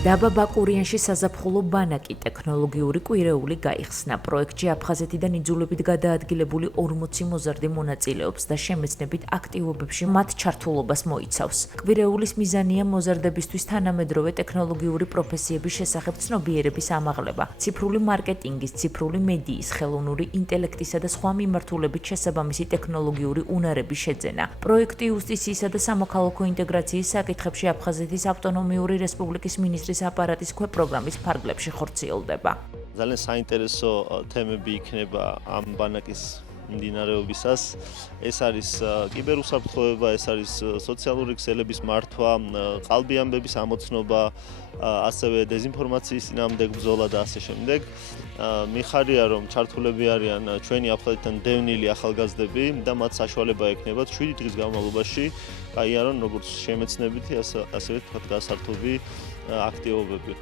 დაბა ბაკურიანში საზაფხულო ბანაკი ტექნოლოგიური კვირეული გაიხსნა. პროექტში აფხაზეთიდან იძულებით გადაადგილებული 40 მოზარდი მონაწილეობს და შემეცნებით აქტივობებში მათ ჩართულობას მოიცავს. კვირეულის მიზანია მოზარდებისთვის თანამედროვე ტექნოლოგიური პროფესიების შესახებ ცნობიერების ამაღლება, ციფრული მარკეტინგის, ციფრული მედიის, ხელოვნური ინტელექტისა და სხვა მიმართულებით შესაბამისი ტექნოლოგიური უნარების შეძენა. პროექტი იუსტიციისა და სამოქალაქო ინტეგრაციის საკითხებში აფხაზეთის ავტონომიური რესპუბლიკის მინისტრის აპარატის ქვეპროგრამის ფარგლებში ხორციელდება. ძალიან საინტერესო თემები იქნება ამ ბანაკის მიმდინარეობისას. ეს არის კიბერუსაფრთხოება, ეს არის სოციალური ქსელების მართვა, ყალბი ამბების ამოცნობა, ასევე დეзинფორმაციის წინააღმდეგ ბრძოლა და ასე შემდეგ. მიხარია რომ ჩართულები არიან ჩვენი აფხაზეთიდან დევნილი ახალგაზრდები და მათ საშუალება ექნებათ 7 დღის განმავლობაში გაიარონ როგორც შემეცნებითი, ასევე თქვათ გასართობი აქტივობები.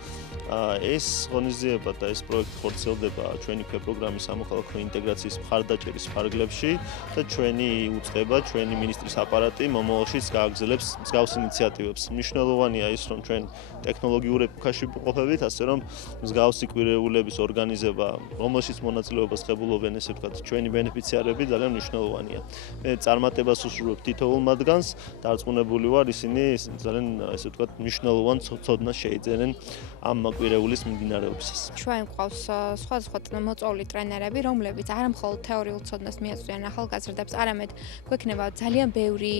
ეს ღონისძიება და ეს პროექტი ხორციელდება ჩვენი ქვეპროგრამის სამოქალაქო ინტეგრაციის მხარდაჭერის ფარგლებში და ჩვენი უწყება, ჩვენი მინისტრის აპარატი მომავალშიც გააგრძელებს მსგავს ინიციატივებს. მნიშვნელოვანია ის, რომ ჩვენ ტექნოლოგიურ ეპოქაში ვყოფებით, ასე რომ მსგავსი კვირეულების ორგანიზება, რომელშიც მონაწილეობას ღებულობენ ესე ვთქვათ ჩვენი ბენეფიციარები, ძალიან მნიშვნელოვანია. მე წარმატებას უსურვებ თითოეულ მათგანს, დარწმუნებული ვარ, ისინი ძალიან ესე ვთქვათ მნიშვნელოვან ცოდნას შეიძენენ ამ კვირეულის მიმდინარეობისას. ჩვენ გვყავს სხვადასხვა მოწვეული ტრენერები, რომლებიც არა მხოლოდ თეორიულ ცოდნას მიაწვდიან ახალგაზრდებს, არამედ გვექნება ძალიან ბევრი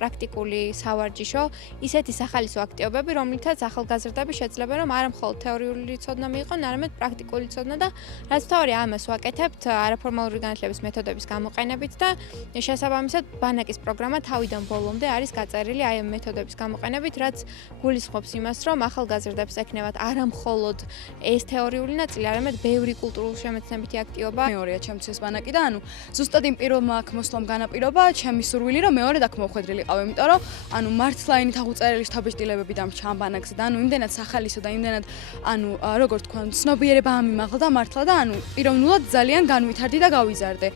პრაქტიკული სავარჯიშო, ისეთი სახალისო აქტივობები, რომლითაც ახალგაზრდები შეძლებენ რომ არა მხოლოდ თეორიული ცოდნა მიიღონ, არამედ პრაქტიკული ცოდნა და რაც თავი ამას ვაკეთებთ არაფორმალური განათლების მეთოდების გამოყენებით და შესაბამისად ბანაკის პროგრამა თავიდან ბოლომდე არის გაწერილი აი ამ მეთოდების გამოყენებით, რაც გულისხმობს იმას, რომ ახალგაზრდებს ექნებათ არა მხოლოდ ეს თეორიული ნაწილი, არამედ ბევრი კულტურულ შემეცნებითი აქტივობა. მეორეა ჩემთვის ეს ბანაკი და ზუსტად იმ პირველმა აქ მოსვლამ განაპირობა ჩემი სურვილი, რომ მეორედ აქ მოვხვედრილიყავ, იმიტომ რომ მართლა ინით აღუწერელი შთაბეჭდილებები დამრჩა ამ ბანაკზე და იმდენად სახალისო და იმდენად როგორ თქვა, ცნობიერება ამიმაღლა მართლა და პიროვნულად ძალიან განვითარდი და გავიზარდე.